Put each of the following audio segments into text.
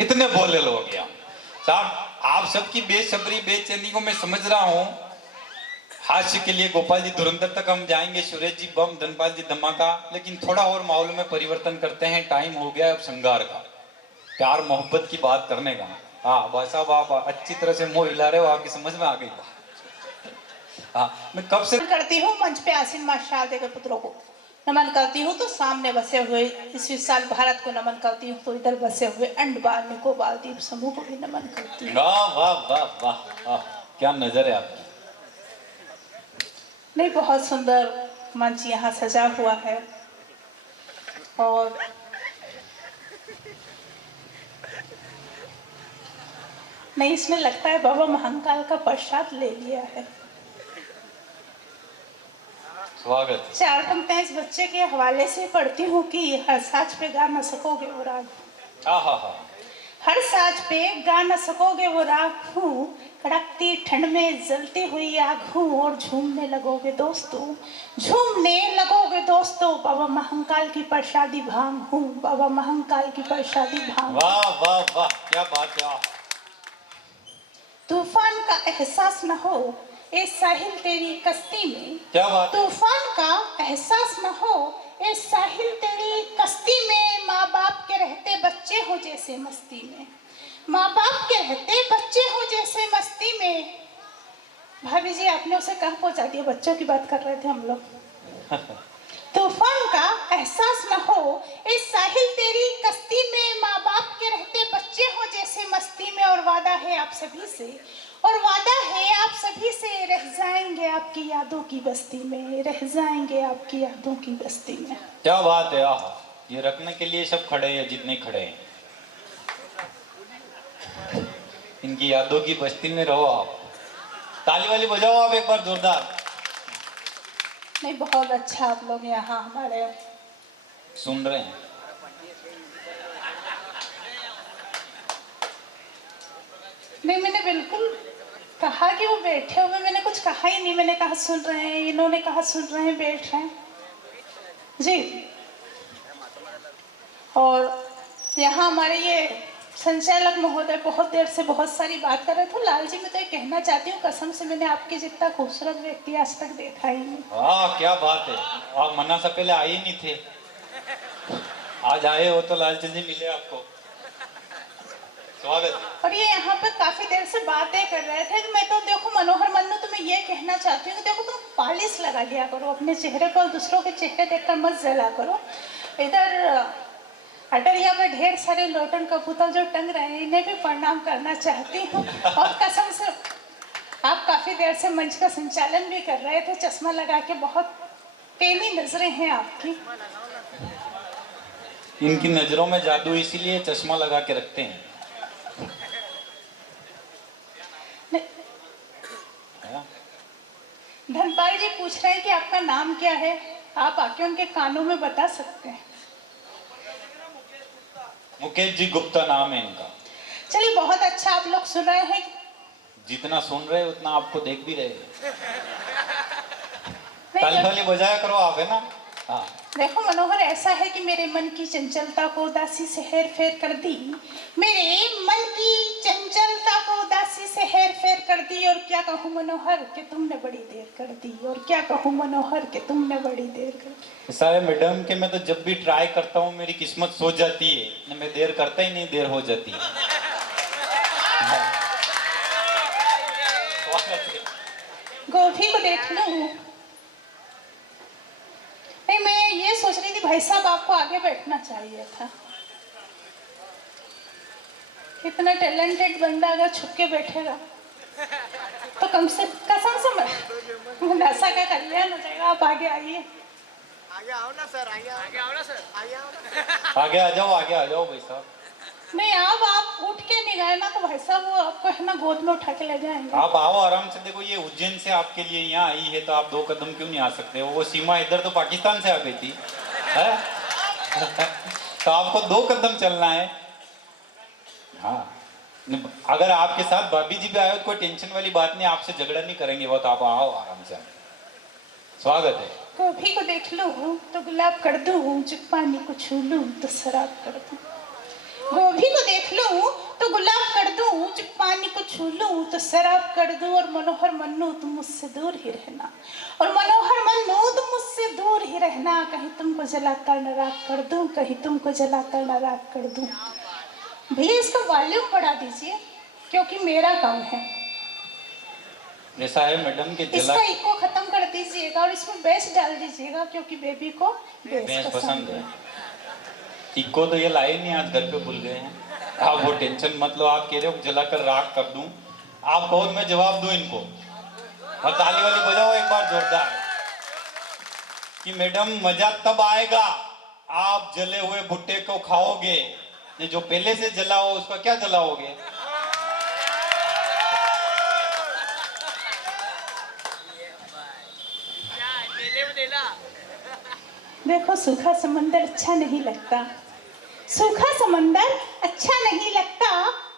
इतने बोले लोग यहाँ साहब। आप सबकी बेसब्री बेचैनी को मैं समझ रहा हूँ। हास्य के लिए गोपाल जी धुरंधर तक हम जाएंगे, सुरेश जी बम, धनपाल जी धमाका, लेकिन थोड़ा और माहौल में परिवर्तन करते हैं। टाइम हो गया अब श्रृंगार का, प्यार मोहब्बत की बात करने का। हाँ भाई साहब आप अच्छी तरह से मुंह हिला रहे हो, आपकी समझ में आ गई। हाँ मैं कब से करती हूँ मंच पे आसीन माशाल देकर पुत्रों को नमन करती हूँ, तो सामने बसे हुए इस विशाल भारत को नमन करती हूँ, तो इधर बसे हुए अंड बाल्मीको बालदीप समूह को भी नमन करती हूँ। वाह वाह वाह वाह, क्या नजर है आपकी। नहीं, बहुत सुंदर मंच यहाँ सजा हुआ है और नहीं, इसमें लगता है बाबा महंकाल का प्रसाद ले लिया है। स्वागत। चार पंक्तियां इस बच्चे के हवाले से पढ़ती हूँ कि हर साज पे गा न सकोगे वो राग। हर साज पे गा न सकोगे वो राग हूँ, कड़कती ठंड में जलती हुई आग हूँ, और झूमने लगोगे दोस्तों, झूमने लगोगे दोस्तों, बाबा महंकाल की प्रसादी भांग हूँ, बाबा महंकाल की प्रसादी भांग। वाह वाह वाह, क्या बात है। तूफान का एहसास न हो ए साहिल तेरी कश्ती में, क्या बात। तूफान का एहसास न हो ए साहिल तेरी कश्ती में, माँ बाप के रहते बच्चे हो जैसे मस्ती में, माँ बाप के रहते बच्चे हो जैसे मस्ती में। भाभी जी आपने उसे कहाँ पहुँचा दिया, बच्चों की बात कर रहे थे हम लोग। तूफान का एहसास न हो ए साहिल तेरी कश्ती में, माँ बाप के रहते बच्चे हो जैसे मस्ती में, और वादा है आप सभी से, और वादा है आप सभी से, रह जाएंगे आपकी यादों की बस्ती में, रह जाएंगे आपकी यादों की बस्ती में। क्या बात है। ये रखने के लिए सब खड़े हैं, जितने खड़े हैं। इनकी यादों की बस्ती में रहो आप। ताली वाली बजाओ आप एक बार जोरदार। नहीं, बहुत अच्छा आप लोग यहाँ हमारे सुन रहे हैं। नहीं, मैंने बिल्कुल कहा कि वो बैठे हुए, मैंने कुछ कहा ही नहीं। मैंने कहा सुन रहे हैं, इन्होंने कहा सुन रहे हैं, बैठ रहे हैं जी। और यहाँ हमारे ये संचालक महोदय बहुत देर से बहुत सारी बात कर रहे थे। लाल जी मैं तो ये कहना चाहती हूँ, कसम से मैंने आपके जितना खूबसूरत व्यक्ति आज तक देखा ही नहीं। वाह क्या बात है। आप मना से पहले आए ही नहीं थे, आज आए हो तो लालचंद जी मिले आपको। स्वागत है। और ये यहाँ पर काफी देर से बातें कर रहे थे। मैं तो देखो मनोहर मन्नू, तो मैं ये कहना चाहती हूँ कि देखो तुम पॉलिश लगा लिया करो अपने चेहरे पर, दूसरों के चेहरे देखकर मत जला करो। इधर अटरिया में ढेर सारे लोटन कबूतर जो टंग रहे हैं, इन्हें भी प्रणाम करना चाहती हूँ। और कसम से आप काफी देर से मंच का संचालन भी कर रहे थे, चश्मा लगा के, बहुत पेनी नजरें हैं आपकी। इनकी नजरों में जादू, इसीलिए चश्मा लगा के रखते हैं। धनपाल जी पूछ रहे हैं कि आपका नाम क्या है, आप आके उनके कानों में बता सकते हैं। मुकेश जी गुप्ता नाम है इनका। चलिए बहुत अच्छा, आप लोग सुन रहे हैं। जितना सुन रहे उतना आपको देख भी रहे। ताली वाली बजाया करो आप, है ना। हाँ देखो मनोहर, ऐसा है कि मेरे मन की चंचलता को उदासी से हेर फेर कर दी, मेरे मन की चंचलता को उदासी से हेर फेर कर दी, और क्या कहूँ मनोहर कि तुमने बड़ी देर कर दी, और क्या कहूँ मनोहर कि तुमने बड़ी देर कर दी। सारे मैडम के मैं तो जब भी ट्राई करता हूँ मेरी किस्मत सो जाती है, मैं देर करता ही नहीं, देर हो जाती है। गोभी को देख लूं। नहीं, मैं ये सोच रही थी भाई साहब आपको आगे बैठना चाहिए था। इतना टैलेंटेड बंदा अगर छुप के बैठेगा तो कसम से नशा का कल्याण हो जाएगा। आप आगे आइए। आगे आओ ना सर, आगे आओ ना सर, आगे आओ ना। आगे आ जाओ भाई साहब। नहीं, अब आप उठ के नहीं गए ना तो भाई साहब वो आपको है ना गोद में उठा के ले जाएंगे। आप आओ आराम से। देखो ये उज्जैन से आपके लिए यहाँ आई है, तो आप 2 कदम क्यों नहीं आ सकते? वो सीमा इधर तो पाकिस्तान से आ गई थी है? तो आपको 2 कदम चलना है। हाँ, अगर आपके साथ भाभी जी भी आए तो कोई टेंशन वाली बात नहीं, आपसे झगड़ा नहीं करेंगे वो, तो आप आओ आराम से। स्वागत है। गोभी को देख लूं तो गुलाब कर दूं, जब पानी को छू लूं तो शराब कर दूं। गोभी को देख लूं शराब कर दूं और मनोहर मन्नू तुम मुझसे दूर ही रहना, और मनोहर मन्नू तुम मुझसे दूर ही रहना। कहीं तुमको जलाकर न राख कर दूं, कहीं तुमको जलाकर न राख कर दूं। भैया इसका वॉल्यूम बढ़ा दीजिए क्योंकि मेरा कम है। ऐसा है मैडम कि इसका इको खत्म कर दीजिएगा और इसमें बेस डाल दीजिएगा क्योंकि बेबी को बेस पसंद है। इको तो ये लाए नहीं, आज घर पे भूल गए हैं। आप वो टेंशन मत लो, आप कह रहे हो जलाकर राख कर दूं, आप कहो मैं जवाब दूं इनको, और ताली वाली बजाओ एक बार जोरदार कि मैडम मजा तब आएगा आप जले हुए भुट्टे को खाओगे, ये जो पहले से जला हो उसका क्या जलाओगे। देखो सूखा समंदर अच्छा नहीं लगता, सूखा समंदर अच्छा नहीं लगता,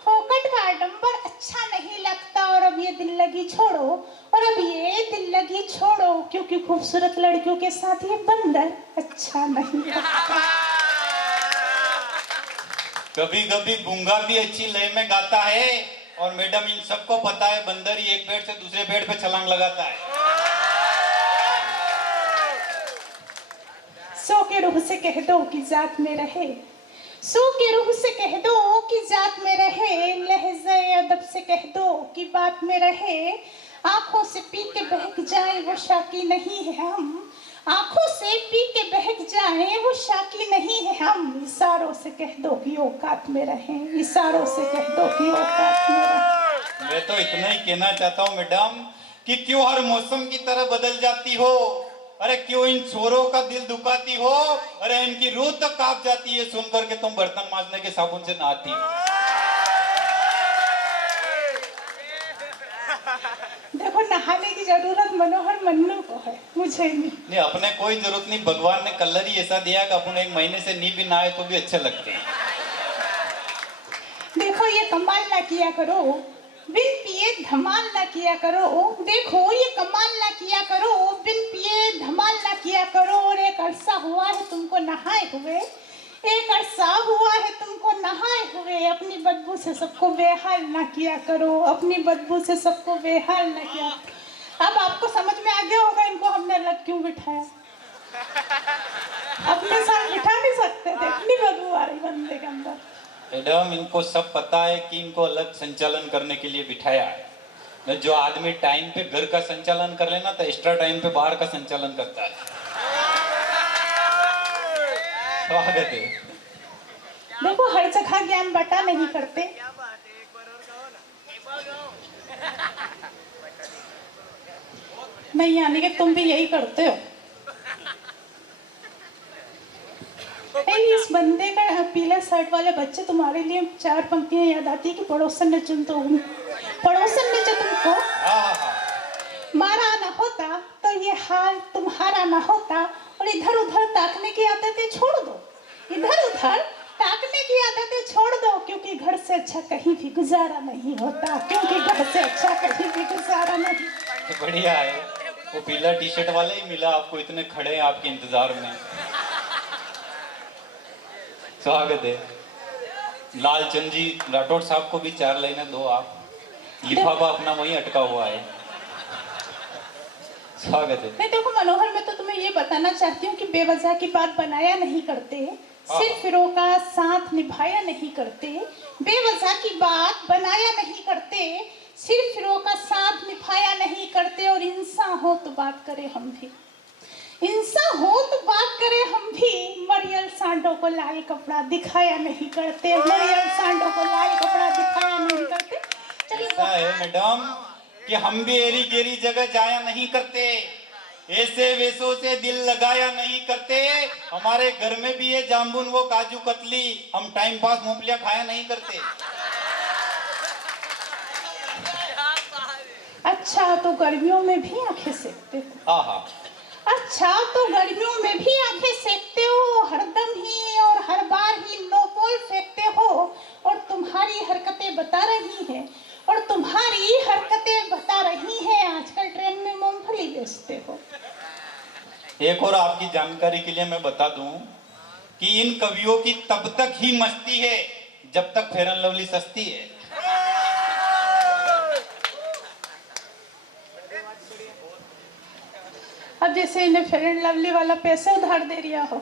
फोकट का आडंबर अच्छा नहीं लगता। और अब ये दिल लगी छोड़ो, और अब ये दिल लगी छोड़ो, क्योंकि खूबसूरत लड़कियों के साथ ये बंदर अच्छा नहीं लगता। कभी कभी गूंगा भी अच्छी लय में गाता है, और मैडम इन सबको पता है बंदर ही एक पेड़ से दूसरे पेड़ पे छलांग लगाता है। सो के रूह से कह दो कि जात में रहे, सो के रूह से कह दो कि जात में रहे, लहज़े अदब से कह दो कि बात में रहे। आंखों से पी के बहक जाए वो शाकी नहीं है हम, आंखों से पी के बहक जाए वो शाकी नहीं है हम। इशारों से कह दो कि औकात में रहे, इशारों से कह दो कि औकात में रहे। मैं तो इतना ही कहना चाहता हूँ मैडम कि क्यों हर मौसम की तरह बदल जाती हो, अरे क्यों इन छोरों का दिल दुखाती हो, अरे इनकी रूह तक कांप जाती है सुनकर के तुम बर्तन मांजने के साबुन से नहाती हो। देखो नहाने की जरूरत मनोहर मन्नू को है, मुझे नहीं। अपने कोई जरूरत नहीं, भगवान ने कलर ही ऐसा दिया कि अपन एक महीने से नी भी नहाए तो भी अच्छे लगते हैं। देखो ये कमाल ना किया करो, बिन पिए धमाल ना किया करो। देखो ये कमाल ना किया करो, बिन पिए धमाल ना किया करो। और एक अरसा हुआ है तुमको नहाए हुए, एक अरसा हुआ है तुमको नहाए हुए। अपनी बदबू से सबको बेहाल ना किया करो, अपनी बदबू से सबको बेहाल ना किया। अब आपको समझ में आ गया होगा इनको हमने अलग क्यों बिठाया। अपने साथ बिठा नहीं सकते थे, इतनी बदबू आ रही बंदे के अंदर। मैडम इनको सब पता है कि इनको अलग संचालन करने के लिए बिठाया है। जो आदमी टाइम पे घर का संचालन कर लेना तो एक्स्ट्रा टाइम पे बाहर का संचालन करता है। स्वागत है। देखो हर जगह ज्ञान बटा नहीं करते। नहीं यानी कि तुम भी यही करते हो। इस बंदे का पीला शर्ट वाले बच्चे तुम्हारे लिए 4 पंक्तियां याद आती है कि पड़ोसन ने पड़ोसन ने जो तुमको मारा ना होता तो ये हाल तुम्हारा ना होता। और इधर उधर ताकने की आदतें छोड़ दो, इधर उधर ताकने की आदतें छोड़ दो, क्योंकि घर से अच्छा कहीं भी गुजारा नहीं होता, क्योंकि घर से अच्छा कहीं भी गुजारा नहीं। तो बढ़िया है, वो पीला टी शर्ट वाला ही मिला आपको, इतने खड़े हैं आपके इंतजार में। स्वागत है। लालचंद जी राठौड़ साहब को भी 4 लाइनें दो आप, लिफाफा अपना वहीं अटका हुआ है। स्वागत है। नहीं देखो मनोहर, मैं तो तुम्हें ये बताना चाहती हूँ कि बेवजह की बात बनाया नहीं करते, सिर्फ फिरों का साथ निभाया नहीं करते। बेवजह की बात बनाया नहीं करते, सिर्फ फिरों का साथ निभाया नहीं करते। और इंसान हो तो बात करें हम भी, इंसान हो तो बात करें हम भी। मरियल सांडो को लाल कपड़ा दिखाया नहीं करते, मरियल सांडो को लाल कपड़ा दिखाया नहीं करते। ऐसा है मैडम कि हम भी एरी गेरी जगह जाया नहीं करते, ऐसे वैसों से दिल लगाया नहीं करते। हमारे घर में भी ये जामुन वो काजू कतली, हम टाइम पास मूंगफलियां खाया नहीं करते। अच्छा तो गर्मियों में भी आंखें सेकते हो? हाँ। अच्छा तो गर्मियों में भी आंखें सेकते हो, हरदम ही और हर बार ही नो बॉल फेंकते हो। और तुम्हारी हरकतें बता रही हैं, और तुम्हारी हरकतें बता रही हैं आजकल ट्रेन में मूंगफली बेचते हो। एक और आपकी जानकारी के लिए मैं बता दूं कि इन कवियों की तब तक ही मस्ती है जब तक फेयर एंड लवली सस्ती है। अब जैसे इन्हें फेयर एंड लवली वाला पैसे उधार दे रिया हो।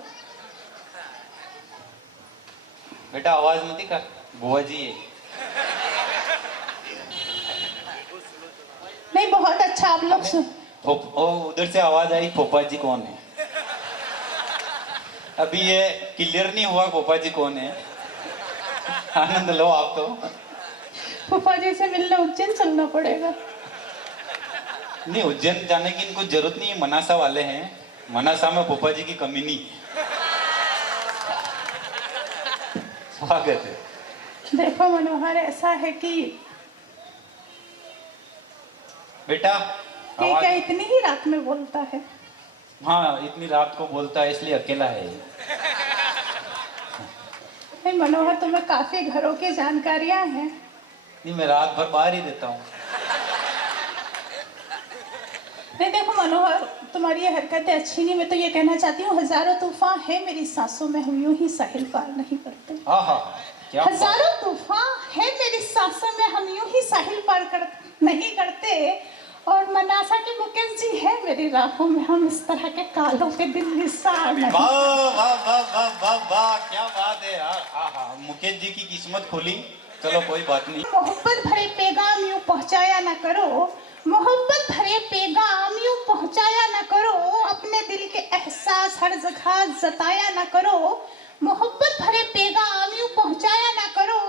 बेटा आवाज मत कर, बुआ जी है। नहीं बहुत अच्छा, आप लोग सुन। ओ उधर से आवाज आई, पोपा जी कौन है? अभी ये क्लियर नहीं हुआ पोपा जी कौन है। आनंद लो आप तो। फूफा जी से मिलने उज्जैन चलना पड़ेगा। नहीं, उज्जैन जाने की इनको जरूरत नहीं है, मनासा वाले हैं। मनासा में पोपा जी की कमी नहीं। स्वागत है। देखो मनोहर, ऐसा है कि बेटा ये क्या इतनी ही रात में बोलता है? हाँ, इतनी रात को बोलता है इसलिए अकेला है। नहीं मनोहर, तुम्हें काफी घरों की जानकारियां हैं। नहीं, मैं रात भर बाहर ही रहता हूँ। नहीं देखो मनोहर, तुम्हारी ये हरकतें अच्छी नहीं। मैं तो ये कहना चाहती हूँ, हजारों तूफान है मेरी सांसों में, हम यूं ही साहिल पार नहीं करते। क्या हजारों तूफान है मेरी सांसों में, हम यूं ही साहिल पार नहीं करते। और मनासा के मुकेश जी है मेरी राहों में, हम इस तरह के कालों के दिन निसार नहीं। वाह वाह वाह वाह वाह वाह, क्या बात है यार। हाँ, मुकेश जी की किस्मत खुली। चलो कोई बात नहीं। मोहब्बत भरे पैगाम यूं पहुंचाया ना करो, मोहब्बत भरे पैगाम यूं पहुंचाया ना करो, अपने दिल के एहसास हर जगह जताया ना करो। मोहब्बत भरे पैगाम यूं पहुंचाया ना करो,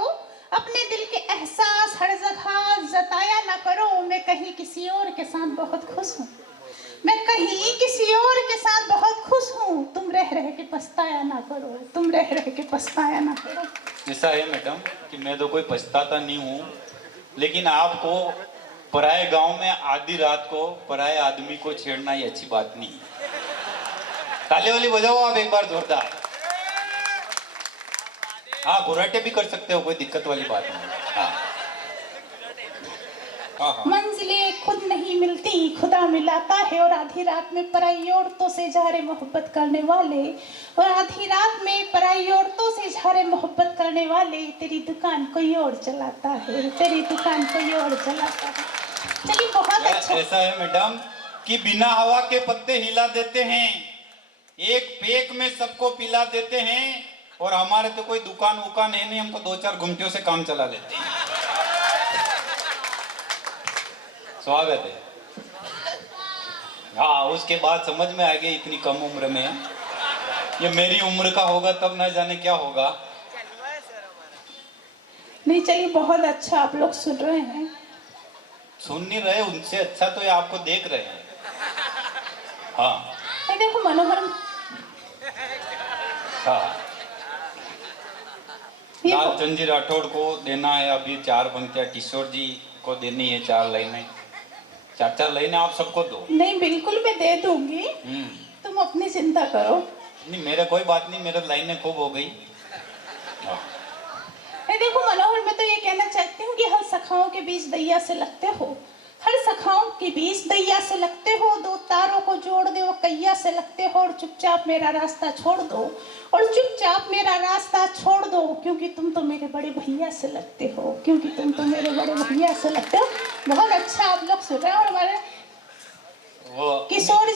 अपने दिल के एहसास हर जगह जताया ना करो। मैं कहीं किसी और के साथ बहुत खुश हूँ, मैं कहीं किसी और के साथ बहुत खुश हूँ। तुम रह रह के पछताया ना करो, तुम रह रह के पछताया ना करो। ऐसा है मैडम कि मैं तो कोई पछताता नहीं हूँ, लेकिन आपको पराए गांव में आधी रात को पराए आदमी को छेड़ना ये अच्छी बात नहीं। ताली वाली बजाओ आप एक बार जोरदार। हाँ, घुराटे भी कर सकते हो, कोई दिक्कत वाली बात नहीं। हाँ हाँ। मंजिलें खुद नहीं मिलती, खुदा मिलाता है। और आधी रात में पराई औरतों से इजहार मोहब्बत करने वाले, और आधी रात में पराई औरतों से इजहार मोहब्बत करने वाले, तेरी दुकान कोई और चलाता है, तेरी दुकान कोई और चलाता है। चलिए बहुत अच्छा। ऐसा है मैडम कि बिना हवा के पत्ते हिला देते हैं, एक पेक में सबको पिला देते हैं, और हमारे तो कोई दुकान वुकान है नहीं, हम तो 2-4 घुमटियों से काम चला लेते हैं। स्वागत है। हाँ, उसके बाद समझ में आ गया इतनी कम उम्र में, ये मेरी उम्र का होगा तब ना जाने क्या होगा। नहीं चलिए बहुत अच्छा, आप लोग सुन रहे हैं। सुन नहीं रहे, उनसे अच्छा तो ये आपको देख रहे हैं। हाँ नहीं देखो मनोहर, हाँ, लालचंद जी राठौड़ को देना है अभी 4 पंक्तियां, किशोर जी को देनी है 4 लाइनें, 4-4 लाइनें आप सबको दो। नहीं बिल्कुल मैं दे दूंगी, तुम अपनी चिंता करो। नहीं, मेरा कोई बात नहीं, मेरा लाइनें खूब हो गई। नहीं देखो मनोहर, मैं तो ये कहना चाहती हूँ कि हर सखाओं के बीच दैया से लगते हो, हर सखाओं के बीच दैया से लगते हो। 2 तारों को जोड़ दो, कैया से लगते हो, और चुपचाप मेरा रास्ता छोड़ दो, और चुपचाप मेरा रास्ता छोड़ दो, क्योंकि तुम तो मेरे बड़े भैया से लगते हो, क्योंकि तुम तो मेरे बड़े भैया से लगते हो। बहुत अच्छा आप लोग सुन रहे हैं। और हमारे वो किशोर,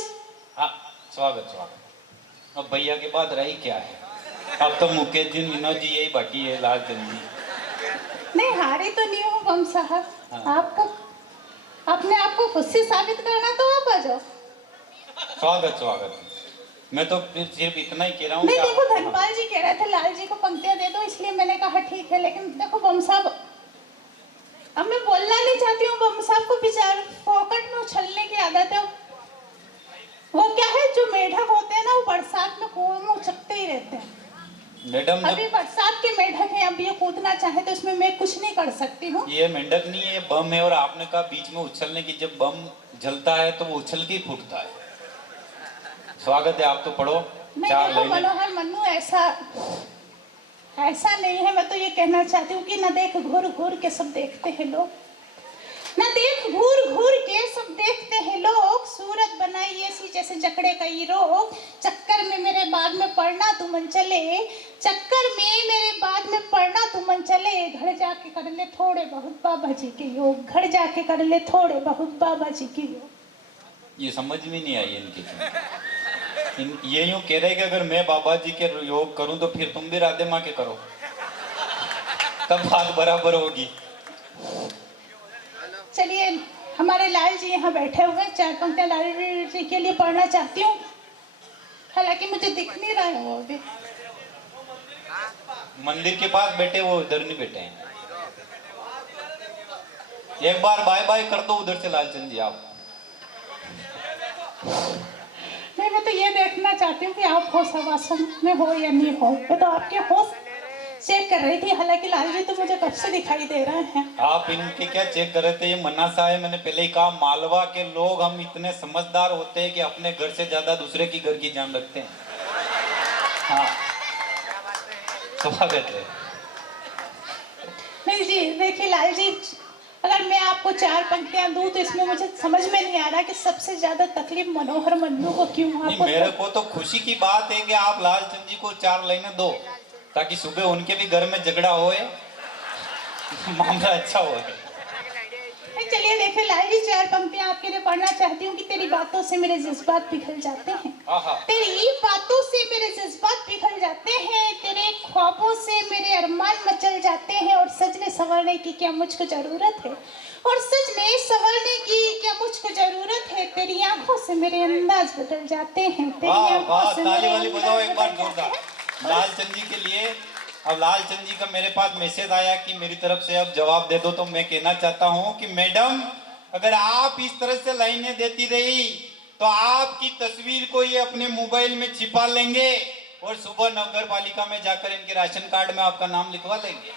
हाँ, स्वागत स्वागत। अब भैया के बाद रही क्या है, अब तो मुकेश जी, विनोद जी यही बाकी है, लालचंद जी। नहीं हारे तो नहीं हो बम साहब, हाँ। आपको अपने आप को खुद से साबित करना, तो आप आ जाओ। स्वागत स्वागत। मैं तो फिर सिर्फ इतना ही कह रहा हूँ। नहीं देखो, धनपाल जी कह रहे थे लाल जी को पंक्तियां दे दो, इसलिए मैंने कहा ठीक है। लेकिन देखो बम साहब, अब मैं बोलना नहीं चाहती हूँ, बम साहब को बेचारे पॉकेट में उछलने की आदत है। वो क्या है, जो मेढक होते हैं ना, वो बरसात में कुएं में उछलते ही रहते हैं। मैडम अभी बरसात के मेढक हैं, अब ये कूदना चाहे तो इसमें मैं कुछ नहीं कर सकती हूँ। ये मेंढक नहीं है, ये बम है। और आपने कहा बीच में उछलने की, जब बम जलता है तो वो उछल के ही फूटता है। स्वागत है, आप तो पढ़ो। नहीं 4 देखो लाइनें। मनोहर मन्नू, ऐसा नहीं है। मैं तो ये कहना चाहती हूँ कि न देख घूर घूर के सब देखते हैं लोग, न देख घूर घूर के सब देखते हैं लोग। सूरत बनाई ऐसी जैसे जकड़े का ये रोग, चक्कर में मेरे बाद में पड़ना तू मन चले, चक्कर में मेरे बाद में पड़ना तू मन चले। घर जाके कर ले थोड़े बहुत बाबा जी के योग, घर जाके कर ले थोड़े बहुत बाबा जी के योग। ये समझ में नहीं आई इनकी। ये यूं कह रहे कि अगर मैं बाबा जी के योग करूं तो फिर तुम भी राधे माँ के करो, तब बात बराबर होगी। चलिए, हमारे लाल जी यहाँ बैठे हुए हैं, 4 पंक्तियाँ लाल जी के लिए पढ़ना चाहती हूँ, हालांकि मुझे दिख नहीं रहा है वो अभी। मंदिर के पास बैठे, वो उधर नहीं बैठे हैं। एक बार बाय बाय कर दो उधर से लालचंद जी आप। नहीं, मैं तो ये देखना चाहती हूँ कि आप होश आवासन में हो या नहीं हो। मैं तो आपके होश चेक कर रही थी, हालांकि लाल जी तो मुझे कब से दिखाई दे रहे हैं। आप इनके क्या चेक कर रहे थे? ये मन्ना सा है। मैंने पहले ही कहा, मालवा के लोग हम इतने समझदार होते हैं कि अपने घर से ज्यादा दूसरे की घर की जान रखते हैं। हाँ, स्वागत है। नहीं जी, देखिए लाल जी, अगर मैं आपको 4 पंक्तियां दूं तो इसमें मुझे समझ में नहीं आ रहा कि सबसे ज्यादा तकलीफ मनोहर मन्नू को क्यों नहीं, आपको। मेरे को तो खुशी की बात है कि आप लालचंद जी को 4 लाइनें दो, ताकि सुबह उनके भी घर में झगड़ा होए, मामला अच्छा हो। नहीं, चलिए देखिए लाल जी, 4 पंक्तियां आपके लिए पढ़ना चाहती हूँ कि तेरी बातों से मेरे जज्बात पिघल जाते हैं। तेरी बातों से मेरे जज्बात पिघल जाते हैं, तेरे ख्वाबों से मेरे अरमान मचल जाते हैं, और सजने संवरने की क्या मुझको जरूरत है, और सजने संवरने की क्या मुझको जरूरत है, तेरी आंखों से मेरे अंदाज बदल जाते हैं, तेरी आंखों से मेरे ताली वाली बजाओ एक बार अंदाज बदल जोरदार जाते हैं। लालचंद जी के लिए। अब लालचंद जी का मेरे पास मैसेज आया कि मेरी तरफ से अब जवाब दे दो, तो मैं कहना चाहता हूं कि मैडम, अगर आप इस तरह से लाइनें देती रही तो आपकी तस्वीर को ये अपने मोबाइल में छिपा लेंगे और सुबह नगर पालिका में जाकर इनके राशन कार्ड में आपका नाम लिखवा लेंगे।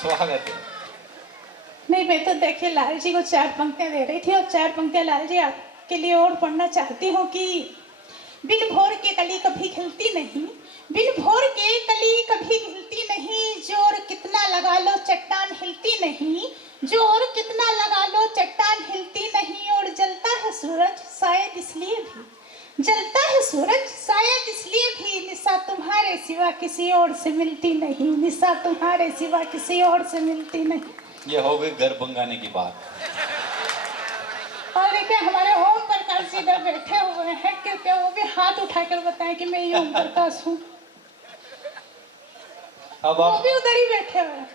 स्वागत है। नहीं, मैं तो देखिए लाल जी को 4 पंक्तियां दे रही थी, और 4 पंक्तियां लाल जी आपके लिए और पढ़ना चाहती हूँ कि बिन भोर के कली कभी खिलती नहीं, बिन भोर के कली कभी खिलती नहीं, जोर कितना लगा लो चट्टान हिलती नहीं, जोर कितना लगा लो चट्टान हिलती नहीं, और जलता है सूरज शायद इसलिए भी, जलता है सूरज शायद इसलिए भी, निशा तुम्हारे सिवा किसी और से मिलती नहीं, निशा तुम्हारे सिवा किसी और से मिलती नहीं। ये हो गई घर बंगाने की बात। और देखिए हमारे ओम प्रकाश जी इधर बैठे हुए हैं, कृपया वो भी हाथ उठाकर बताएं कि मैं ये ओम प्रकाश हूँ। अब वो आप भी उधर ही बैठे हुए हैं।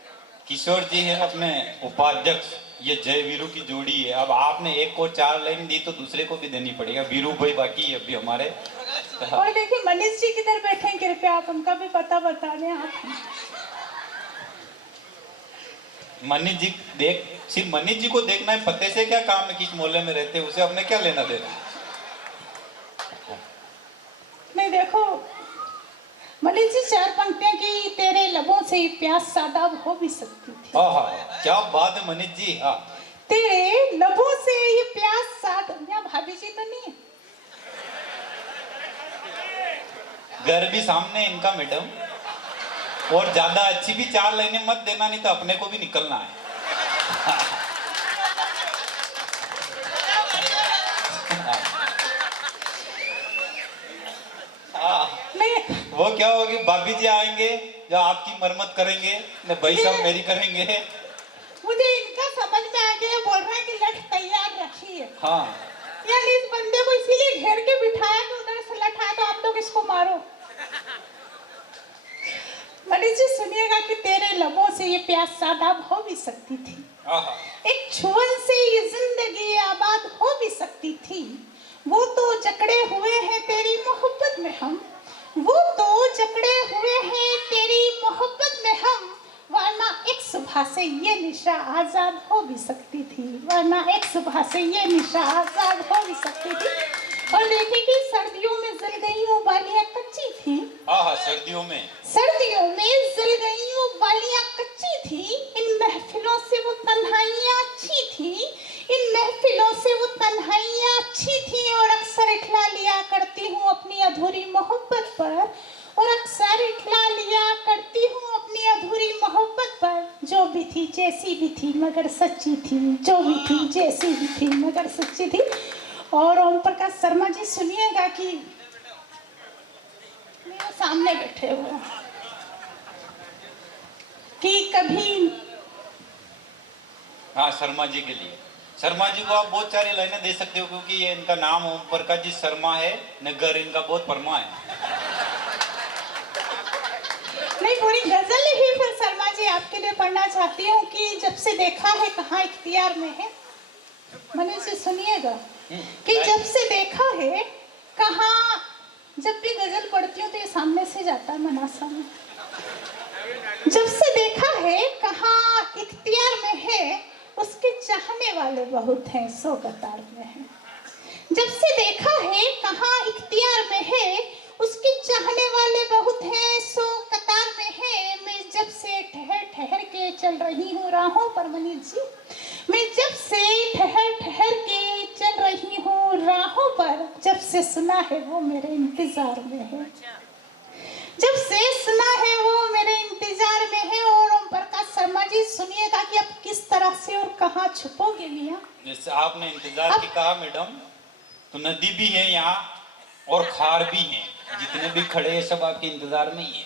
किशोर जी हैं अपने उपाध्यक्ष, ये जय वीरू की जोड़ी है। अब आपने एक को 4 लाइन दी तो दूसरे को भी देनी पड़ेगा। वीरू भाई बाकी है अभी हमारे। और देखिए मनीष जी किधर बैठे हैं, कृपया आप उनका भी पता बता दें। आप मनीष जी देख, सिर्फ मनीष जी को देखना है, पते से क्या काम है, किस मोहल्ले में रहते हैं, उसे अपने क्या लेना देना। नहीं, देखो मनीष जी, 4 पंक्तियां की तेरे लबों से प्यास सादाब हो भी सकती थी। हाँ, क्या बात है मनीष जी। हाँ, तेरे लबों से ये प्यास सादाब। यहाँ भाभी जी तो नहीं है? घर भी सामने है इनका मैडम, और ज्यादा अच्छी भी 4 लाइनें मत देना, नहीं तो अपने को भी निकलना है। नहीं, वो क्या होगी, भाभी जी आएंगे जो आपकी मरम्मत करेंगे, न भाई साहब मेरी करेंगे। मुझे इनका समझ में आ गया, बोल रहा है कि लठ तैयार रखिए। हाँ, यानी इस बंदे को इसीलिए घेर के बिठाया कि उधर से लठ आया तो आप लोग इसको मारो। मनीष जी सुनिएगा कि तेरे लबों से ये प्यास सादाब हो भी सकती थी, एक छुअन से ये जिंदगी आबाद हो भी सकती थी, वो तो जकड़े हुए हैं तेरी मोहब्बत में हम, वो तो जकड़े हुए हैं तेरी मोहब्बत में हम, वरना एक सुबह से ये निशा आजाद हो भी सकती थी, वरना एक सुबह से ये निशा आजाद हो भी सकती थी। और देखिए कि सर्दियों में जल गई वो बालियां कच्ची थी। सर्दियों में जल गई वो बालियां कच्ची थी, इन महफिलों से वो तन्हाइयां अच्छी थी, इन महफिलों से वो तन्हाइयां अच्छी थी, और अक्सर इठला लिया करती हूँ अपनी अधूरी मोहब्बत पर, और अक्सर इठला लिया करती हूँ अपनी अधूरी मोहब्बत पर, जो भी थी जैसी भी थी मगर सच्ची थी, जो भी थी जैसी भी थी मगर सच्ची थी। और ओम प्रकाश शर्मा जी सुनिएगा कि मेरे सामने बैठे हुए कि कभी। हाँ, शर्मा जी के लिए शर्मा जी को आप बहुत सारी लाइनें दे सकते हो क्योंकि ये इनका नाम ओम प्रकाश जी शर्मा है, नगर इनका बहुत परमा है। नहीं, पूरी गजल ही फिर शर्मा जी आपके लिए पढ़ना चाहती हूँ कि जब से देखा है कहाँ इख्तियार में है। मनीष जी सुनिएगा कि जब से देखा है कहाँ, जब भी गजल पढ़ती हूँ तो ये सामने से जाता है मनासा में। जब से देखा है कहाँ इख्तियार में है, उसके चाहने वाले बहुत हैं सो कतार में है। जब से देखा है कहाँ इख्तियार में है, उसके चाहने वाले बहुत हैं सो कतार में है। मैं जब से ठहर ठहर के चल रही हूँ राहों पर मनीष जी, मैं जब से ठहर ठहर के चल रही हूँ राहों पर, जब से सुना है वो मेरे इंतजार में है। जब से सुना है वो मेरे इंतजार में है। और ओम प्रकाश शर्मा जी सुनिएगा कि अब किस तरह से और कहाँ छुपोगे मियां। जैसे आपने इंतजार की कहा मैडम, तो नदी भी है यहाँ और खार भी है, जितने भी खड़े हैं सब आपके इंतजार में ही है।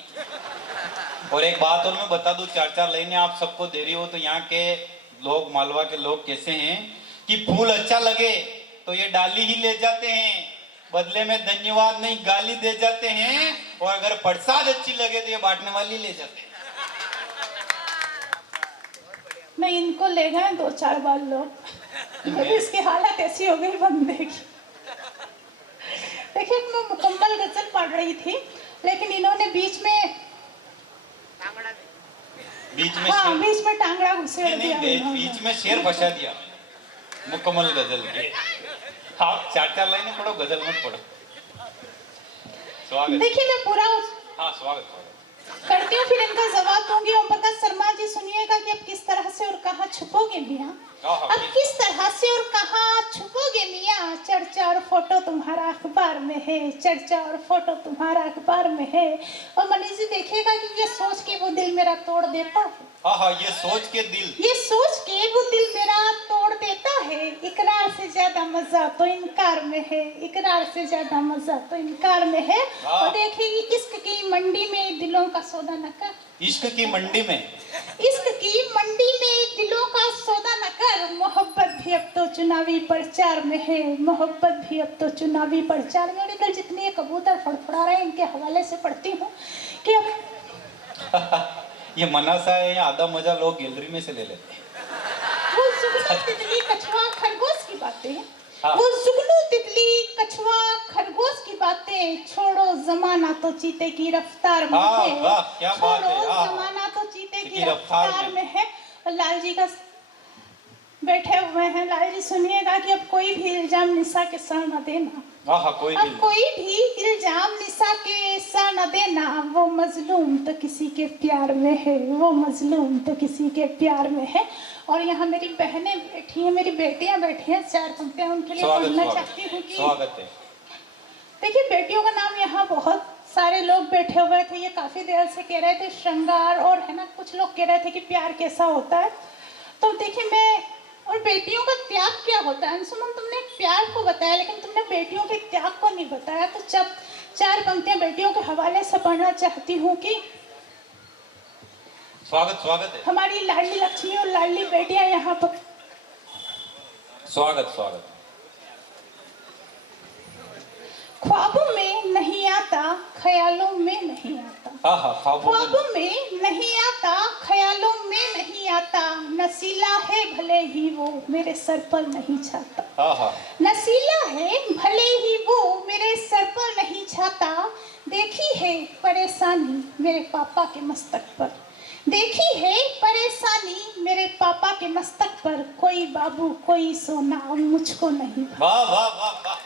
और एक बात और मैं बता दूं, 4-4 लाइनें आप सबको दे रही हो तो यहाँ के लोग, मालवा के लोग कैसे हैं कि फूल अच्छा लगे तो ये डाली ही ले जाते हैं, बदले में धन्यवाद नहीं गाली दे जाते हैं, और अगर प्रसाद अच्छी लगे तो ये बांटने वाली ले जाते हैं। नहीं, इनको ले गए 2-4 बार लोग, अभी इसकी हालत ऐसी हो गई बंदे की। देखिए मैं मुकम्मल गजल पढ़ रही थी, लेकिन इन्होंने बीच में हाँ, बीच में टांगड़ा घुसेड़ दिया। बीच में शेर फंसा दिया मैंने मुकम्मल गजल के। आप 4-4 लाइनें पढ़ो, गजल मत पढ़ो। स्वागत। देखिए मैं पूरा हाँ स्वागत करती हूँ, फिर इनका जवाब दूंगी। ओम प्रकाश शर्मा जी सुनिएगा कि अब किस तरह से और कहाँ छुपोगे मियाँ। अब किस तरह से और कहाँ छुपोगे मियाँ। चर्चा और फोटो तुम्हारा अखबार में है, चर्चा और फोटो तुम्हारा अखबार में है। और मनीष जी देखिएगा कि ये सोच के वो दिल मेरा तोड़ देता है। हाँ, ये सोच के वो दिल मेरा तोड़ देता है। इकरार से ज्यादा मजा तो इनकार में है, इकरार से ज्यादा मजा तो इनकार में है। और देखिए इश्क की मंडी में दिलों का सौदा न कर, इश्क की मंडी में, इश्क की मंडी में दिलों का सौदा न कर। मोहब्बत भी अब तो चुनावी प्रचार में है, मोहब्बत भी अब तो चुनावी प्रचार में। और इधर जितने ये कबूतर फड़फड़ा रहे हैं इनके हवाले से पढ़ती हूँ कि अब ये मनासा है, आधा मजा लोग गैलरी में से ले लेते हैं। वो जुगनू तितली कछुआ खरगोश की बातें, हाँ। वो जुगनू तितली कछुआ खरगोश की बातें। छोड़ो जमाना तो चीते की रफ्तार में हाँ, है, वाह, क्या बात है। छोड़ो हाँ। जमाना तो चीते की रफ्तार में है। और लाल जी का बैठे हुए हैं। लाल जी सुनिएगा कि अब कोई भी इल्जाम निशा के सर न देना, हाँ, कोई भी इल्जाम निशा के सर न देना। वो मजलूम तो किसी के प्यार में है, वो मजलूम तो किसी के प्यार में है। और यहाँ मेरी बहनें बैठी हैं, मेरी बेटियां बैठी हैं, 4 पंक्तियां उनके लिए पढ़ना चाहती हूँ कि स्वागत है। देखिए बेटियों का नाम यहाँ बहुत सारे लोग बैठे हुए थे, ये काफी देर से कह रहे थे श्रृंगार, और है ना कुछ लोग कह रहे थे कि प्यार कैसा होता है। तो देखिए मैं, और बेटियों का त्याग क्या होता है। अंशुमन तुमने प्यार को बताया लेकिन तुमने बेटियों के त्याग को नहीं बताया। तो जब 4 पंक्तियां बेटियों के हवाले से पढ़ना चाहती हूँ कि स्वागत है। हमारी लाडली लक्ष्मी और लाडली बेटियां यहाँ पर। स्वागत। ख्वाबों में नहीं आता, ख्यालों में नहीं आता। ख्वाबों में नहीं आता, ख्यालों में नहीं आता। नसीला है भले ही वो मेरे सर पर नहीं छाता, नसीला है भले ही वो मेरे सर पर नहीं छाता। देखी है परेशानी मेरे पापा के मस्तक पर, देखी है परेशानी मेरे पापा के मस्तक पर। कोई बाबू कोई सोना मुझको नहीं। वाह वाह वाह वाह।